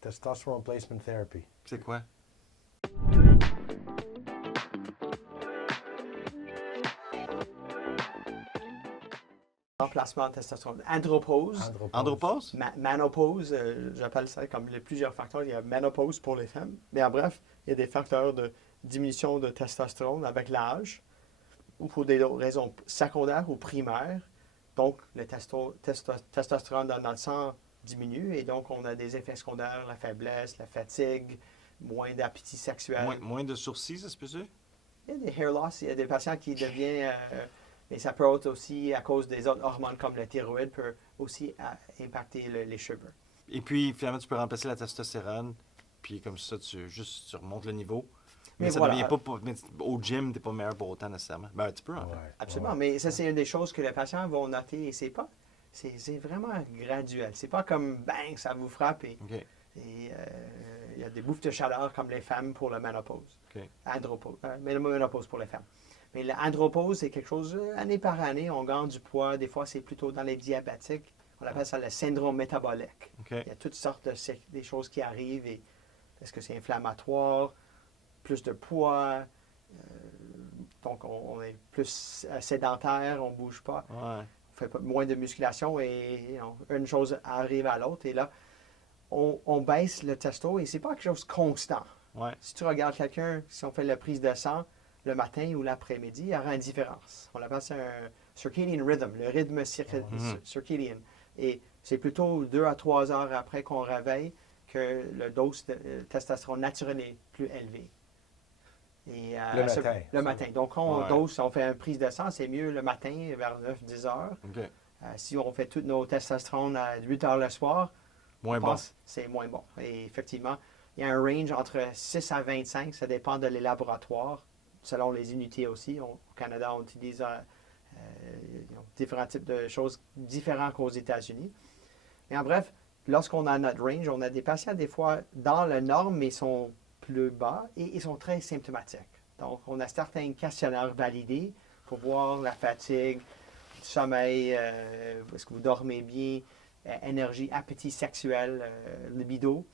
Testosterone Placement Therapy. C'est quoi? Remplacement de testostérone. Andropause. Andropause? Manopause, j'appelle ça comme les plusieurs facteurs. Il y a ménopause pour les femmes. Mais en bref, il y a des facteurs de diminution de testostérone avec l'âge ou pour des raisons secondaires ou primaires. Donc, le testostérone dans le sang diminue et donc on a des effets secondaires, la faiblesse, la fatigue, moins d'appétit sexuel. Moins de sourcils, ça se peut-tu? Il y a des hair loss, il y a des patients qui deviennent... mais ça peut être aussi à cause des autres hormones comme la thyroïde peut aussi impacter les cheveux. Et puis, finalement, tu peux remplacer la testostérone, puis comme ça, tu remontes le niveau. Mais ça voilà. devient pas... Mais au gym, tu n'es pas meilleur pour autant nécessairement. Ben, un petit peu, en fait. Absolument, mais ça, c'est une des choses que les patients vont noter et c'est vraiment graduel. C'est pas comme, bang, ça vous frappe et il y a des bouffes de chaleur comme les femmes pour la ménopause. Andropause, ménopause pour les femmes. Mais l'andropause, c'est quelque chose, année par année, on gagne du poids. Des fois, c'est plutôt dans les diabétiques. On appelle ça le syndrome métabolique. Il y a toutes sortes de choses qui arrivent. Est-ce que c'est inflammatoire, plus de poids, donc on est plus sédentaire, on ne bouge pas, on fait moins de musculation et une chose arrive à l'autre. Et là, on baisse le testo et ce n'est pas quelque chose de constant. Si tu regardes quelqu'un, si on fait la prise de sang, le matin ou l'après-midi, il y aura une différence. On appelle ça un circadian rhythm, le rythme circadien. Et c'est plutôt 2 à 3 heures après qu'on réveille que le dose de testostérone naturel est plus élevé. Et, le matin. Donc, quand on fait une prise de sang, c'est mieux le matin vers 9-10 heures. Si on fait toutes nos testostérones à 8 heures le soir, c'est moins bon. Et effectivement, il y a un range entre 6 à 25, ça dépend de les laboratoires. Selon les unités aussi. Au Canada, on utilise différents types de choses différentes qu'aux États-Unis. Mais en bref, lorsqu'on a notre range, on a des patients des fois dans la norme, mais ils sont plus bas et ils sont très symptomatiques. Donc, on a certains questionnaires validés pour voir la fatigue, le sommeil, est-ce que vous dormez bien, énergie, appétit sexuel, libido,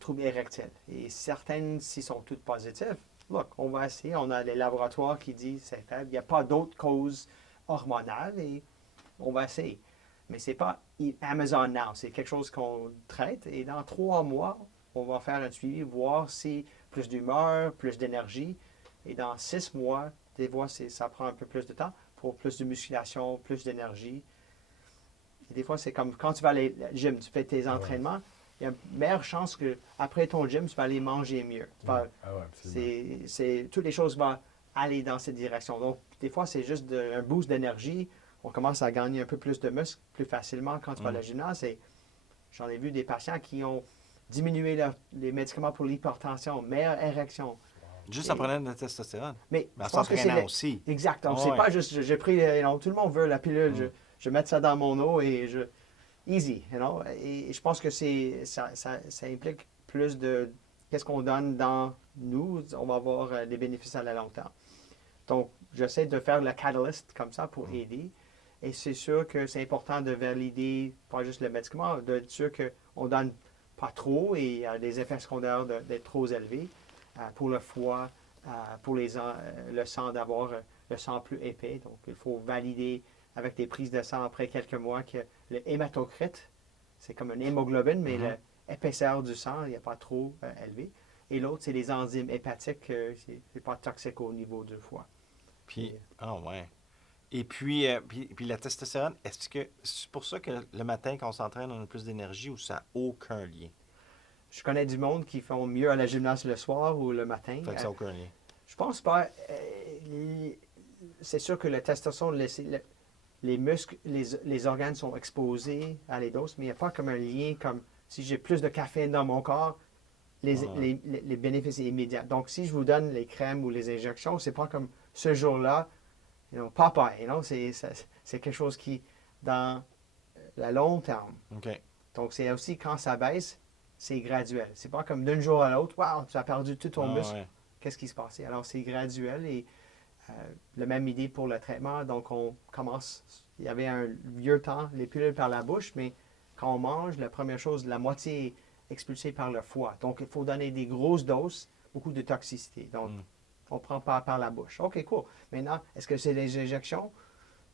troubles érectiles. Et certaines, s'ils sont toutes positives, look, on va essayer. On a les laboratoires qui disent c'est faible. Il n'y a pas d'autres causes hormonales et on va essayer. Mais ce n'est pas Amazon Now. C'est quelque chose qu'on traite et dans 3 mois, on va faire un suivi, voir si plus d'humeur, plus d'énergie. Et dans 6 mois, des fois, ça prend un peu plus de temps pour plus de musculation, plus d'énergie. Et des fois, c'est comme quand tu vas aller au gym, tu fais tes entraînements. Il y a une meilleure chance qu'après ton gym, tu vas aller manger mieux. Toutes les choses vont aller dans cette direction. Donc, des fois, c'est juste un boost d'énergie. On commence à gagner un peu plus de muscle plus facilement quand tu vas à la gymnase. Et j'en ai vu des patients qui ont diminué les médicaments pour l'hypertension, meilleure érection. Juste en prenant de la testostérone. Mais en s'entraînant aussi. Exact. Donc, c'est pas juste, j'ai pris, tout le monde veut la pilule, je mets ça dans mon eau et easy, Et je pense que ça implique plus de qu'est-ce qu'on donne dans nous, on va avoir des bénéfices à la long terme. Donc, j'essaie de faire le catalyst comme ça pour aider. Et c'est sûr que c'est important de valider, pas juste le médicament, d'être sûr qu'on ne donne pas trop et il y a des effets secondaires d'être trop élevés pour le foie, pour le sang, d'avoir le sang plus épais. Donc, il faut valider avec des prises de sang après quelques mois que le hématocrite, c'est comme une hémoglobine, mais l'épaisseur du sang, il n'est pas trop élevé. Et l'autre, c'est les enzymes hépatiques, c'est pas toxique au niveau du foie. Puis, Et puis, la testostérone, est-ce que c'est pour ça que le matin, quand on s'entraîne, on a plus d'énergie ou ça n'a aucun lien? Je connais du monde qui font mieux à la gymnase le soir ou le matin. Fait que ça n'a aucun lien. Je pense pas. C'est sûr que le testostérone, les muscles, les organes sont exposés à les doses, mais il n'y a pas comme un lien comme si j'ai plus de caféine dans mon corps, les bénéfices immédiats. Donc, si je vous donne les crèmes ou les injections, c'est pas comme ce jour-là, Popeye, c'est quelque chose qui, dans le long terme. Donc, c'est aussi quand ça baisse, c'est graduel. C'est pas comme d'un jour à l'autre, wow, tu as perdu tout ton muscle. Qu'est-ce qui se passe? Alors, c'est graduel et la même idée pour le traitement. Donc, on commence, il y avait un vieux temps, les pilules par la bouche, mais quand on mange, la première chose, la moitié expulsé par le foie. Donc, il faut donner des grosses doses, beaucoup de toxicité. Donc, on ne prend pas par la bouche. OK, cool. Maintenant, est-ce que c'est des injections?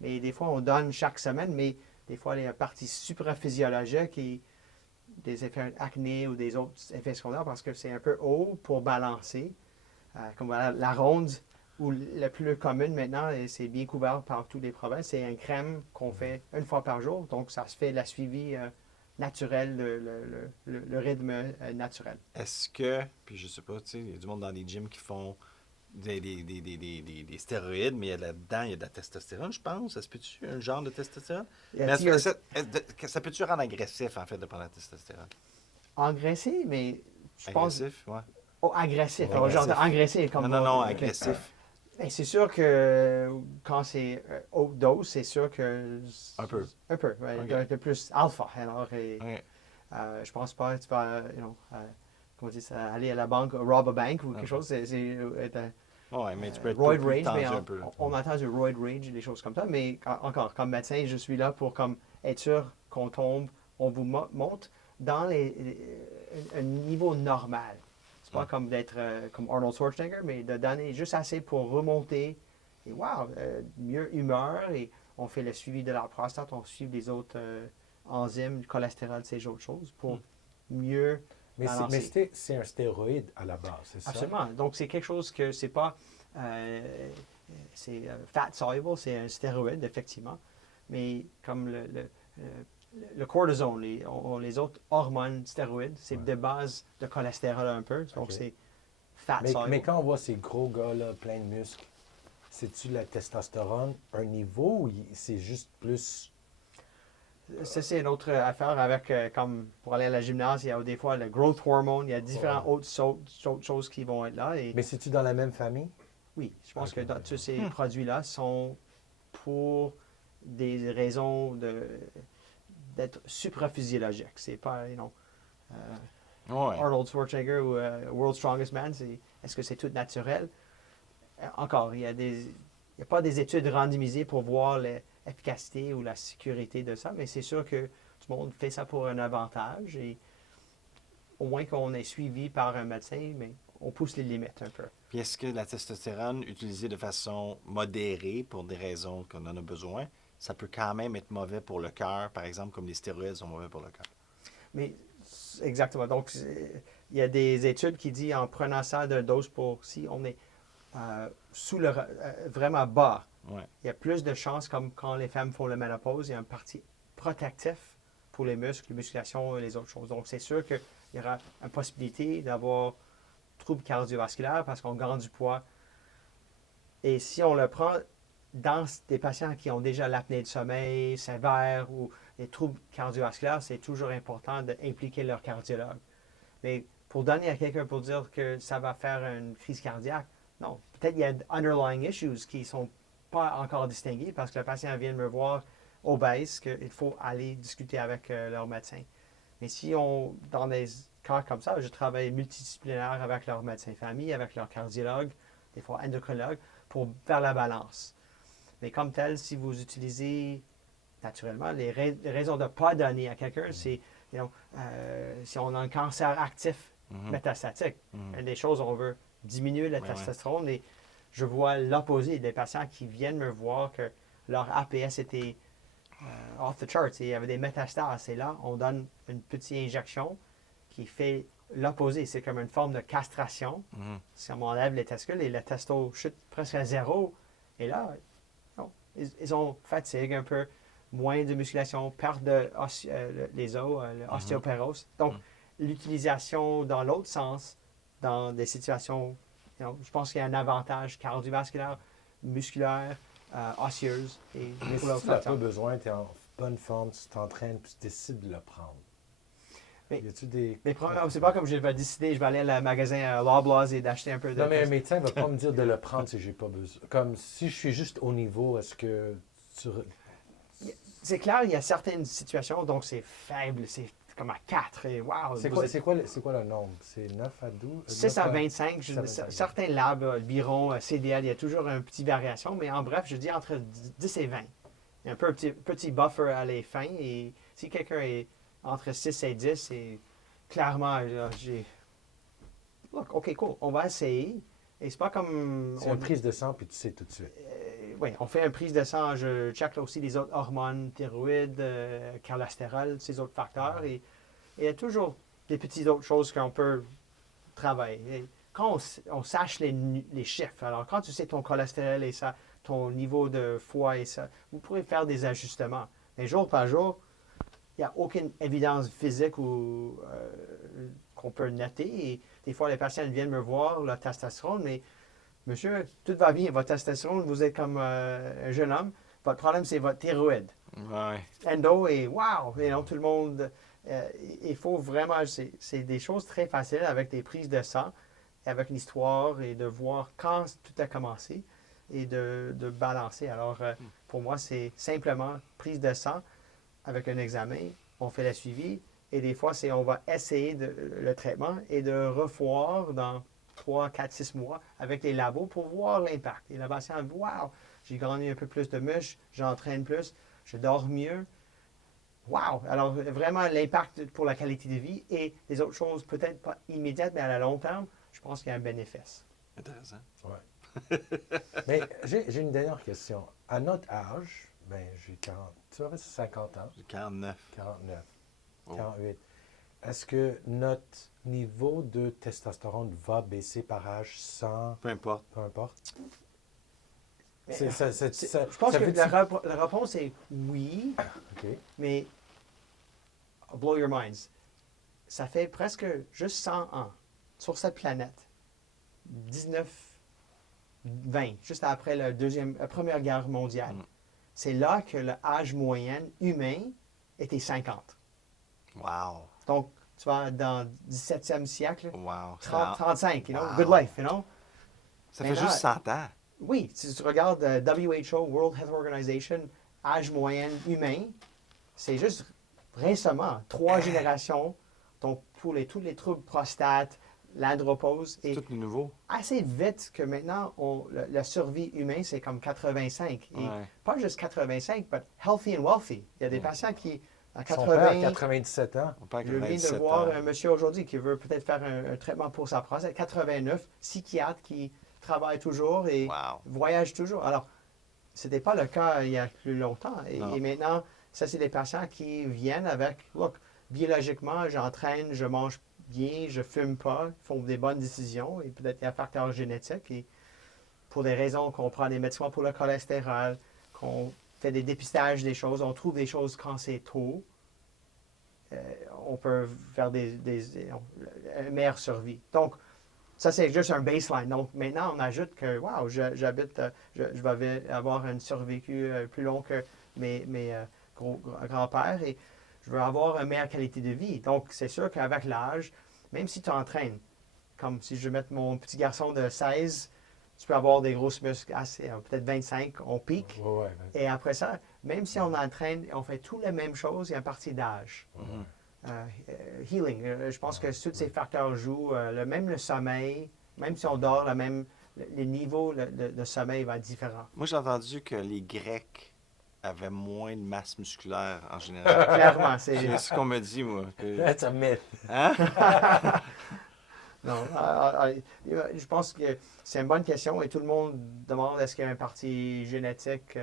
Mais des fois, on donne chaque semaine, mais des fois, il y a une partie supraphysiologique et des effets acné ou des autres effets secondaires parce que c'est un peu haut pour balancer. Comme voilà, la ronde, ou la plus commune maintenant, et c'est bien couvert par toutes les provinces, c'est une crème qu'on fait une fois par jour. Donc, ça se fait la suivi naturel, le rythme naturel. Est-ce que, puis je sais pas, tu sais, il y a du monde dans les gyms qui font des stéroïdes, mais là-dedans, il y a de la testostérone, je pense. Ça se peut-tu, un genre de testostérone? Mais ça peut-tu rendre agressif, en fait, de prendre la testostérone? Engraissé, mais je pense... Agressif, ouais. Oh, agressif. Ouais, Oh, genre agressif. engraissé. Comme Non, agressif. Mais c'est sûr que quand c'est haute dose, c'est sûr que... Un peu. Un peu, ouais, Ok. un peu plus alpha. Alors, OK. je pense pas que tu vas, comment on dit ça, aller à la banque, rob a bank ou quelque chose. Ouais, mais tu peux être roid plus rage, tendu mais un peu. on entend du roid rage, des choses comme ça. Mais encore, comme médecin, je suis là pour comme, être sûr qu'on tombe, on vous monte dans un niveau normal. C'est pas comme d'être comme Arnold Schwarzenegger, mais de donner juste assez pour remonter. Et wow, mieux humeur. Et on fait le suivi de la prostate, on suit les autres enzymes, le cholestérol, ces autres choses pour mieux Mais balancer. c'est un stéroïde à la base, c'est ça? Absolument. Donc, c'est quelque chose que c'est pas... c'est fat soluble, c'est un stéroïde, effectivement. Mais comme le cortisone, les autres hormones stéroïdes, c'est de base de cholestérol un peu. Donc, Ok. c'est fat Mais soluble. quand on voit ces gros gars-là, plein de muscles, c'est-tu la testostérone, un niveau ou c'est juste plus... Ça, c'est une autre affaire avec, comme pour aller à la gymnase, il y a des fois le growth hormone, il y a différentes autres choses qui vont être là. Et Mais c'est-tu dans la même famille? oui, je pense Ok. que tous ces produits-là sont pour des raisons d'être supraphysiologiques. C'est pas, Ouais. Arnold Schwarzenegger ou World's Strongest Man, est-ce que c'est tout naturel? Encore, il y a pas des études randomisées pour voir l'efficacité ou la sécurité de ça, mais c'est sûr que tout le monde fait ça pour un avantage et au moins qu'on est suivi par un médecin, mais on pousse les limites un peu. Puis est-ce que la testostérone, utilisée de façon modérée pour des raisons qu'on en a besoin, ça peut quand même être mauvais pour le cœur, par exemple, comme les stéroïdes sont mauvais pour le cœur? Mais exactement. Donc, il y a des études qui disent en prenant ça de dose pour si on est sous vraiment bas, Ouais. il y a plus de chances, comme quand les femmes font la ménopause, il y a une partie protective pour les muscles, les musculations et les autres choses. Donc, c'est sûr qu'il y aura une possibilité d'avoir troubles cardiovasculaires parce qu'on gagne du poids. Et si on le prend dans des patients qui ont déjà l'apnée du sommeil sévère ou des troubles cardiovasculaires, c'est toujours important d'impliquer leur cardiologue. Mais pour donner à quelqu'un pour dire que ça va faire une crise cardiaque, non. Peut-être qu'il y a underlying issues qui ne sont pas encore distingués parce que le patient vient de me voir obèse, qu'il faut aller discuter avec leur médecin. Mais si dans des cas comme ça, je travaille multidisciplinaire avec leur médecin famille, avec leur cardiologue, des fois endocrinologue, pour faire la balance. Mais comme tel, si vous utilisez naturellement, les raisons de ne pas donner à quelqu'un, c'est si on a un cancer actif métastatique, une des choses, on veut diminuer la testostérone. Et je vois l'opposé, des patients qui viennent me voir que leur APS était off the charts et il y avait des métastases. Et là, on donne une petite injection qui fait l'opposé. C'est comme une forme de castration. Si on enlève les testicules et le testo chute presque à zéro. Et là, ils ont fatigue un peu, moins de musculation, perte de les os, l'ostéoporose. Donc, l'utilisation dans l'autre sens, dans des situations, je pense qu'il y a un avantage cardiovasculaire, musculaire, osseuse. Et Mais si tu n'as pas besoin, tu es en bonne forme, tu t'entraînes, puis tu décides de le prendre. Mais, y a-tu des... mais c'est pas comme je vais décider, je vais aller à le magasin à Loblaws et d'acheter un peu de... Non, mais un médecin ne va pas me dire de le prendre si j'ai pas besoin. Comme si je suis juste au niveau, est-ce que tu... C'est clair, il y a certaines situations, donc c'est faible, c'est comme à 4. Et wow, C'est quoi le nombre? C'est 9 à 12? 6 à 25. 6 à 25. Certains labs, le Biron, CDL, il y a toujours une petite variation, mais en bref, je dis entre 10 et 20. Il y a un peu un petit buffer à la fin, et si quelqu'un est entre 6 et 10, c'est clairement, là, Look, OK, cool, on va essayer. Et c'est pas comme... C'est une prise de sang, puis tu sais tout de suite. Oui, on fait une prise de sang, je check aussi les autres hormones, thyroïde, cholestérol, ces autres facteurs. Et il y a toujours des petites autres choses qu'on peut travailler. Et quand on sache les chiffres, alors quand tu sais ton cholestérol et ça, ton niveau de foie et ça, vous pourrez faire des ajustements. Mais jour par jour, il n'y a aucune évidence physique qu'on peut noter. Et des fois, les patients viennent me voir, la testostérone, mais monsieur, tout va bien, votre testostérone, vous êtes comme un jeune homme. Votre problème, c'est votre thyroïde. Ouais. Endo et wow! Et non, tout le monde. Il faut vraiment. C'est des choses très faciles avec des prises de sang, avec l'histoire et de voir quand tout a commencé et de balancer. Alors, pour moi, c'est simplement prise de sang avec un examen. On fait le suivi et des fois, on va essayer le traitement et de revoir dans 3, 4, 6 mois avec les labos pour voir l'impact. Et le patient, wow, j'ai gagné un peu plus de muscle, j'entraîne plus, je dors mieux. Wow! Alors, vraiment, l'impact pour la qualité de vie et les autres choses, peut-être pas immédiates, mais à la long terme, je pense qu'il y a un bénéfice. Intéressant. Ouais. Mais j'ai une dernière question. À notre âge, ben, j'ai 40, tu vois, 50 ans. J'ai 49. 49, Oh. 48. Est-ce que notre niveau de testostérone va baisser par âge sans... Peu importe. Peu importe? Mais, Je je pense que la réponse est oui, OK. mais blow your minds. Ça fait presque juste 100 ans sur cette planète, 1920, juste après la Première Guerre mondiale. C'est là que l'âge moyen humain était 50. Wow. Donc, tu vas dans le 17e siècle, Wow. 35, you know, Wow. good life, you know. Ça fait Maintenant, juste 100 ans. Oui, si tu regardes WHO, World Health Organization, âge moyen humain, c'est juste récemment, 3 générations, donc pour tous les troubles prostate, l'andropause, C'est et tout nouveau. assez vite que maintenant, la survie humaine, c'est comme 85. Et Ouais. pas juste 85, mais healthy and wealthy. Il y a des patients qui, à Son père, 80, 97 ans. Mon père, je viens de 97 voir ans. un monsieur aujourd'hui qui veut peut-être faire un traitement pour sa prostate, 89, psychiatre qui travaille toujours et Wow. voyage toujours. Alors, ce n'était pas le cas il y a plus longtemps. Non. Et maintenant, ça, c'est des patients qui viennent avec, look, biologiquement, j'entraîne, je mange bien, je fume pas, font des bonnes décisions et peut-être il y a un facteur génétique. Et pour des raisons qu'on prend des médicaments pour le cholestérol, qu'on fait des dépistages des choses, on trouve des choses quand c'est tôt, on peut faire une meilleure survie. Donc, ça, c'est juste un baseline. Donc, maintenant, on ajoute que, wow, je vais avoir un survécu plus long que mes grands-pères et je veux avoir une meilleure qualité de vie. Donc, c'est sûr qu'avec l'âge, même si tu entraînes, comme si je mets mon petit garçon de 16, tu peux avoir des grosses muscles assez, peut-être 25, on pique. Ouais. Et après ça, même si on entraîne, on fait tout la même chose, il y a un parti d'âge. Healing, je pense que tous ces facteurs jouent, même le sommeil, même si on dort, les niveaux de sommeil vont être différents. Moi, j'ai entendu que les Grecs avaient moins de masse musculaire en général. Clairement, C'est ce qu'on me dit, moi. That's a myth. Hein? Non, je pense que c'est une bonne question et tout le monde demande est-ce qu'il y a un parti génétique.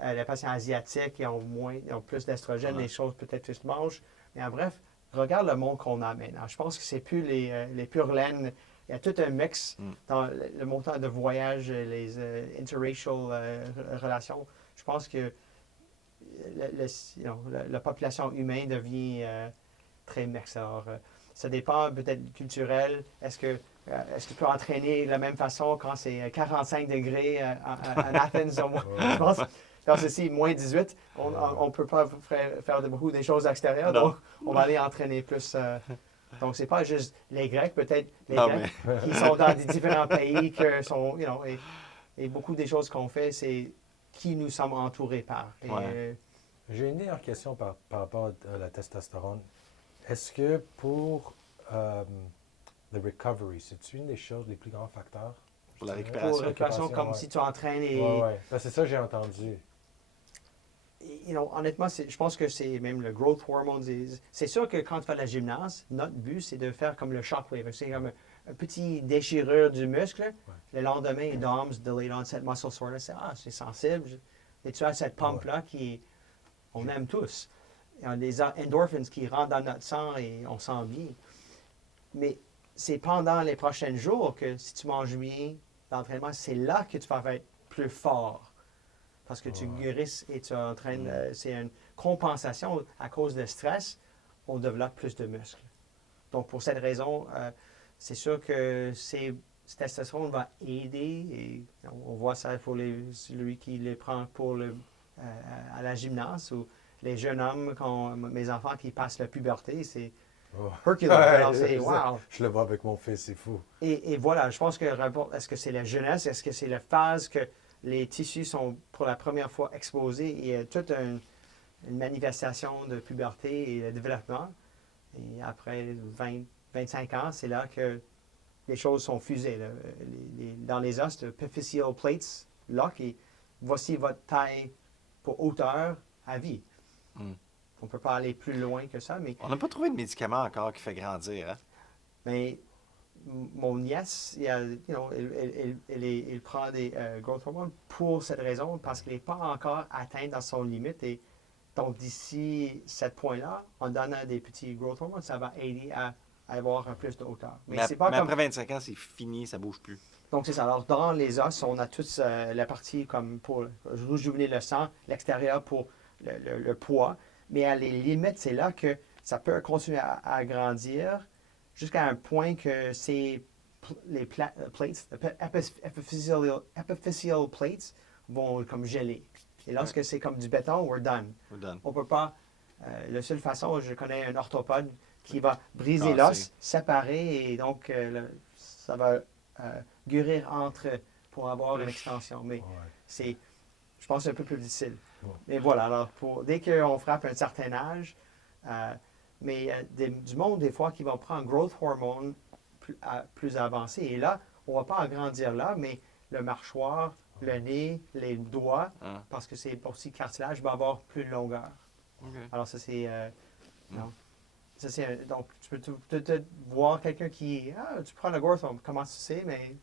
Les patients asiatiques ils ont plus d'estrogène, les choses peut-être plus mangent. Mais en bref, regarde le monde qu'on a maintenant. Je pense que c'est plus les pures laines. Il y a tout un mix dans le montant de voyage, les interracial relations. Je pense que la population humaine devient très mixte. Alors, ça dépend peut-être culturel. Est-ce que tu peux entraîner de la même façon quand c'est 45 degrés à Athens? Je pense quand c'est moins 18, on ne peut pas faire beaucoup des choses extérieures. Non. Donc, on va aller entraîner plus. Donc, c'est pas juste les Grecs, peut-être les Grecs qui sont dans des différents pays, et beaucoup des choses qu'on fait, c'est qui nous sommes entourés par. J'ai une dernière question par rapport à la testostérone. Est-ce que pour le recovery, c'est une des choses, les plus grands facteurs? Pour la récupération. Pour récupération, comme si tu entraînes et... Oui. C'est ça que j'ai entendu. honnêtement, je pense que c'est même le growth hormone. C'est sûr que quand tu fais la gymnase, notre but, c'est de faire comme le shockwave. C'est comme un petit déchirure du muscle. Le lendemain, DOMS, Delayed Onset Muscle Soreness, c'est sensible. Et tu as cette pompe-là on aime tous. Il y a des endorphins qui rentrent dans notre sang et on sent bien. Mais c'est pendant les prochains jours que si tu manges bien, l'entraînement, c'est là que tu vas être plus fort. Parce que tu guérisses et tu entraînes. C'est une compensation à cause de stress, on développe plus de muscles. Donc, pour cette raison, c'est sûr que ce testostérone va aider. Et on voit ça pour celui qui les prend pour à la gymnase ou les jeunes hommes, mes enfants qui passent la puberté, c'est Hercules. Alors, c'est wow. Je le vois avec mon fils, c'est fou. Et voilà, je pense que est-ce que c'est la jeunesse, est-ce que c'est la phase que les tissus sont pour la première fois exposés et il y a toute une manifestation de puberté et de développement. Et après 25 ans, c'est là que les choses sont fusées. Là. Dans les os, de epiphyseal plates, là, voici votre taille pour hauteur à vie. On ne peut pas aller plus loin que ça. Mais on n'a pas trouvé de médicament encore qui fait grandir. Hein? Mais mon nièce, il prend des growth hormones pour cette raison, parce qu'il n'est pas encore atteint dans son limite. Et donc, d'ici ce point-là, en donnant des petits growth hormones, ça va aider à avoir plus de hauteur. Mais après 25 ans, c'est fini, ça ne bouge plus. Donc, c'est ça. Alors, dans les os, on a tous la partie comme pour rejuvener le sang, l'extérieur pour le poids. Mais à les limites, c'est là que ça peut continuer à grandir jusqu'à un point que les plates, epiphyseal plates, vont comme geler. Et lorsque c'est comme du béton, we're done. On ne peut pas. La seule façon, je connais un orthopode qui va briser l'os, séparer, et donc ça va guérir entre pour avoir une extension. Mais c'est, je pense, un peu plus difficile. Mais voilà, alors dès qu'on frappe un certain âge, mais du monde, des fois, qui vont prendre growth hormone plus avancé. Et là, on ne va pas agrandir là, mais le mâchoire, le nez, les doigts, parce que c'est aussi cartilage, va avoir plus de longueur. Alors, ça, c'est... donc, tu peux peut-être voir quelqu'un qui... tu prends le growth hormone, comment tu sais, mais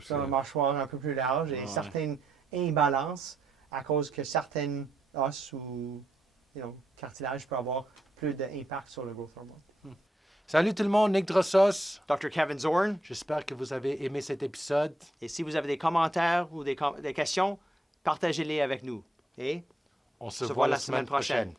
tu as un mâchoire un peu plus large et certaines imbalances à cause que certaines os ou cartilage peut avoir plus d'impact sur le growth hormone. Salut tout le monde, Nick Drossos. Dr. Kevin Zorn. J'espère que vous avez aimé cet épisode. Et si vous avez des commentaires ou des questions, partagez-les avec nous. Et on se voit la semaine prochaine.